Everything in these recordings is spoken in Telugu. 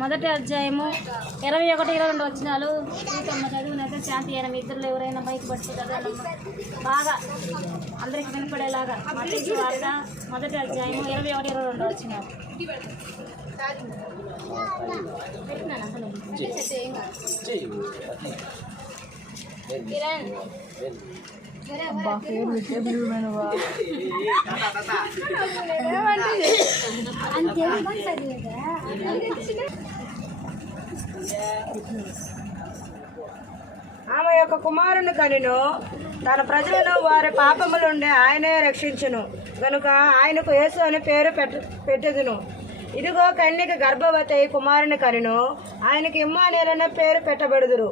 మొదటి అధ్యాయము 21-22 వచనాలు చదివినైతే శాంతి అయిన మీ ఇద్దరు ఎవరైనా బైక్ పట్టి చదవాలమ్మా బాగా అందరికి వినపడేలాగా మత్తయి వార్త మొదటి అధ్యాయము 21-22 వచనాలు. ఆమె యొక్క కుమారుని కనిను, తన ప్రజలను వారి పాపముల నుండి ఆయనే రక్షించును గనుక ఆయనకు యేసు అనే పేరు పెట్టెదను. ఇదిగో కన్యక గర్భవతి అయి కుమారుని కనిను, ఆయనకి ఇమ్మానుయేలు అనే పేరు పెట్టబెడుదురు.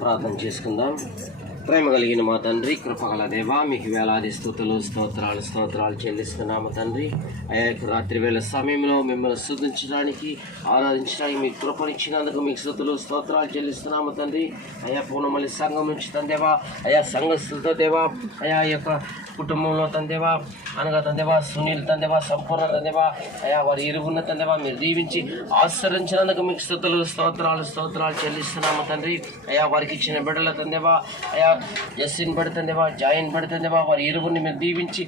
ప్రార్థన చేసుకుందాం. ప్రేమ కలిగిన మా తండ్రి, కృపగల దేవా, మీకు వేలాది స్తోత్రాలు చెల్లిస్తున్నాము తండ్రి. అయ్యా రాత్రి వేళ సమయంలో మిమ్మల్ని స్తుతించడానికి ఆరాధించడానికి మీకు కృపనిచ్చినందుకు మీకు స్తోత్రాలు చెల్లిస్తున్నాము తండ్రి. అయ్యా పూర్ణమల్లి సంఘం నుంచి తందేవా, అయ్యా సంఘస్థులతో దేవా, అయ్యా ఈ యొక్క కుటుంబంలో తందేవా, అనగా తందేవా సునీల్ తందేవా, సంపూర్ణ తందేవా, అయ్యా వారి ఇరుగున్న తందేవా మీరు దీవించి ఆశ్రయించినందుకు మీకు స్తోత్రాలు చెల్లిస్తున్నాము తండ్రి. అయ్యా వారికి ఇచ్చిన బిడ్డల తందేవా, అయ్యా ఎస్సిన్ పడుతుందేవా, జాయిన్ పడుతుందేవా, వారి ఇరుగురిని మీరు దీవించి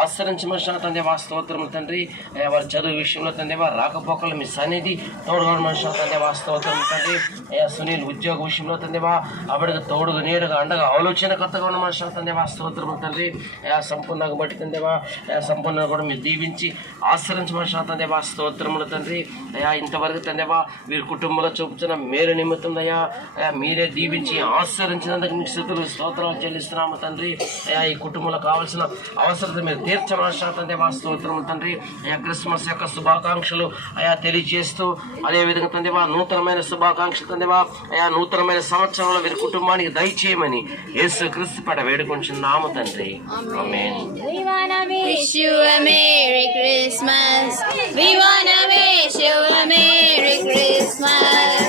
ఆశ్రయించమని తందేవా స్తోత్రములు తండ్రి. అయ్యా వారి చదువు విషయంలో తందేవా రాకపోకలు మీ సన్నిధి తోడుగా మనుషులు తందేవా స్తోత్రములు తండ్రి. అయ్యా సునీల్ ఉద్యోగ విషయంలో తందేవా ఆవిడకు తోడుగా నేరుగా అండగా ఆలోచనకర్తగా ఉన్న మనుషులు తందేవా స్తోత్రములు తండ్రి. అయ్యా సంపూర్ణంగా బట్టి తందేవా, అయ్యా సంపూర్ణంగా కూడా మీరు దీవించి ఆశ్రయించమని తందేవా స్తోత్రములు తండ్రి. అయ్యా ఇంతవరకు తందేవా వీరి కుటుంబంలో చూపుతున్న మేలు నిమిత్తం అయ్యా మీరే దీవించి ఆశ్రయించినందుకు మీకు స్తోత్రాలు చెల్లిస్తున్నాము తండ్రి. అయ్యా ఈ కుటుంబంలో కావాల్సిన అవసరత మీరు తీర్చమని తందేవా స్తోత్రములు తండ్రి. అయ్యా క్రిస్మస్ యొక్క శుభాకాంక్షలు అయ్యా తెలియజేస్తూ అదేవిధంగా తందేవా నూతనమైన శుభాకాంక్షలు తందేవా, అయ్యా నూతనమైన సంవత్సరంలో వీరి కుటుంబానికి దయచేయమని యేసు క్రీస్తు పడ వేడుకొంచున్నాము తండ్రి. ఆమేన్. We wanna wish you a Merry Christmas. We wanna wish you a Merry Christmas.